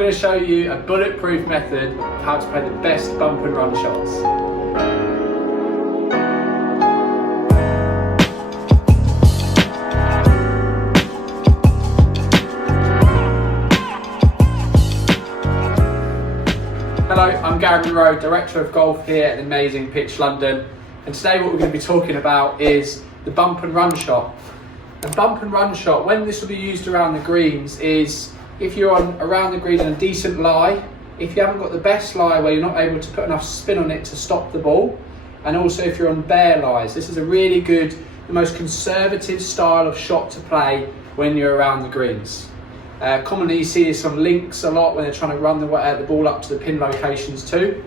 going to show you a bulletproof method of how to play the best bump and run shots. Hello, I'm Gary Munro, Director of Golf here at the amazing Pitch London, and today what we're going to be talking about is the bump and run shot. A bump and run shot, when this will be used around the greens, is if you're around the green on a decent lie, if you haven't got the best lie where you're not able to put enough spin on it to stop the ball, and also if you're on bare lies. This is a really good, the most conservative style of shot to play when you're around the greens. Commonly you see this on links a lot when they're trying to run the ball up to the pin locations too.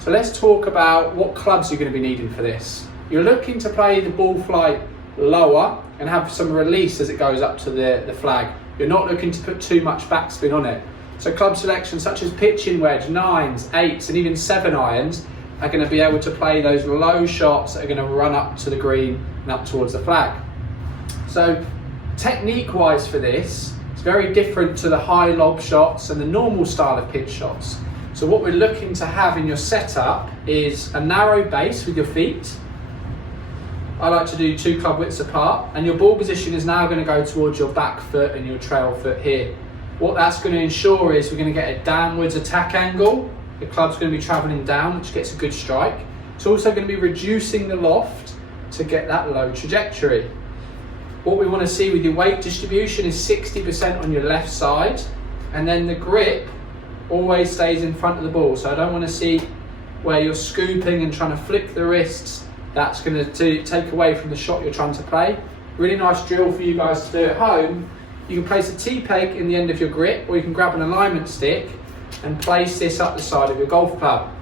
So let's talk about what clubs you're going to be needing for this. You're looking to play the ball flight lower and have some release as it goes up to the flag. You're not looking to put too much backspin on it. So club selections such as pitching wedge, 9s, 8s and even 7 irons are going to be able to play those low shots that are going to run up to the green and up towards the flag. So technique wise for this, it's very different to the high lob shots and the normal style of pitch shots. So what we're looking to have in your setup is a narrow base with your feet. I like to do 2 club widths apart, and your ball position is now going to go towards your back foot and your trail foot here. What that's going to ensure is we're going to get a downwards attack angle. The club's going to be travelling down, which gets a good strike. It's also going to be reducing the loft to get that low trajectory. What we want to see with your weight distribution is 60% on your left side, and then the grip always stays in front of the ball. So I don't want to see where you're scooping and trying to flick the wrists. That's going to take away from the shot you're trying to play. Really nice drill for you guys to do at home. You can place a T-peg in the end of your grip, or you can grab an alignment stick and place this up the side of your golf club.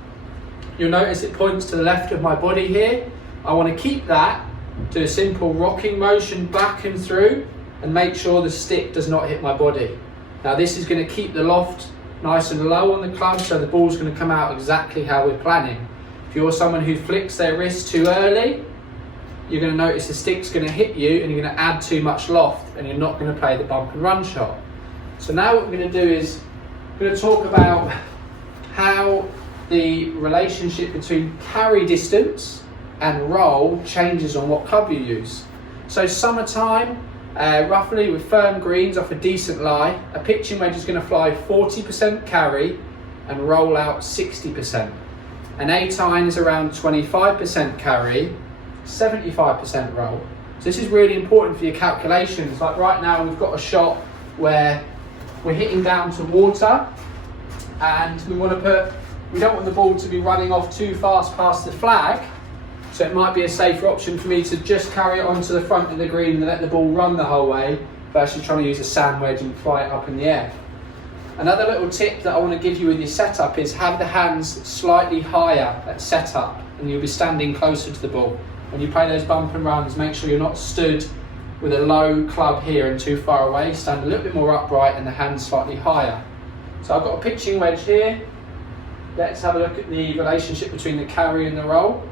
You'll notice it points to the left of my body here. I want to keep that, do a simple rocking motion back and through, and make sure the stick does not hit my body. Now this is going to keep the loft nice and low on the club, so the ball's going to come out exactly how we're planning. If you're someone who flicks their wrist too early, you're going to notice the stick's going to hit you and you're going to add too much loft and you're not going to play the bump and run shot. So now what we're going to do is we're going to talk about how the relationship between carry distance and roll changes on what club you use. So summertime, roughly with firm greens off a decent lie, a pitching wedge is going to fly 40% carry and roll out 60%. An 8 iron is around 25% carry, 75% roll. So this is really important for your calculations. Like right now we've got a shot where we're hitting down to water and we don't want the ball to be running off too fast past the flag. So it might be a safer option for me to just carry it onto the front of the green and let the ball run the whole way versus trying to use a sand wedge and fly it up in the air. Another little tip that I want to give you with your setup is have the hands slightly higher at setup and you'll be standing closer to the ball. When you play those bump and runs, make sure you're not stood with a low club here and too far away. Stand a little bit more upright and the hands slightly higher. So I've got a pitching wedge here. Let's have a look at the relationship between the carry and the roll.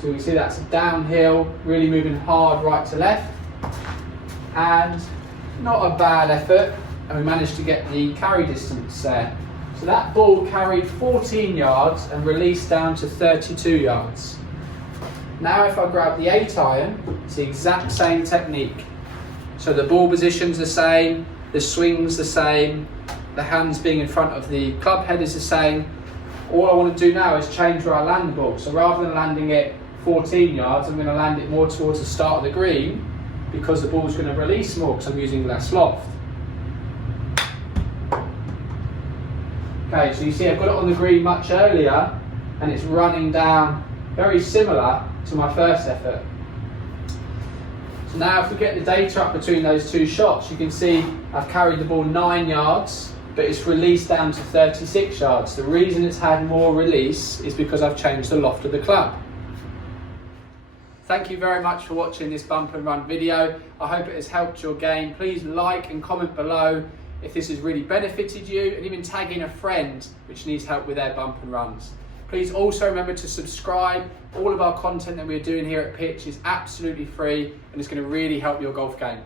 So you can see that's downhill, really moving hard right to left. And not a bad effort, and we managed to get the carry distance there. So that ball carried 14 yards and released down to 32 yards. Now if I grab the 8 iron, it's the exact same technique. So the ball position's the same, the swing's the same, the hands being in front of the club head is the same. All I want to do now is change where I land the ball. So rather than landing it 14 yards, I'm going to land it more towards the start of the green, because the ball's going to release more because I'm using less loft. Okay, so you see I've got it on the green much earlier and it's running down very similar to my first effort. So now if we get the data up between those 2 shots, you can see I've carried the ball 9 yards, but it's released down to 36 yards. The reason it's had more release is because I've changed the loft of the club. Thank you very much for watching this bump and run video. I hope it has helped your game. Please like and comment below if this has really benefited you, and even tag in a friend which needs help with their bump and runs. Please also remember to subscribe. All of our content that we're doing here at Pitch is absolutely free and it's going to really help your golf game.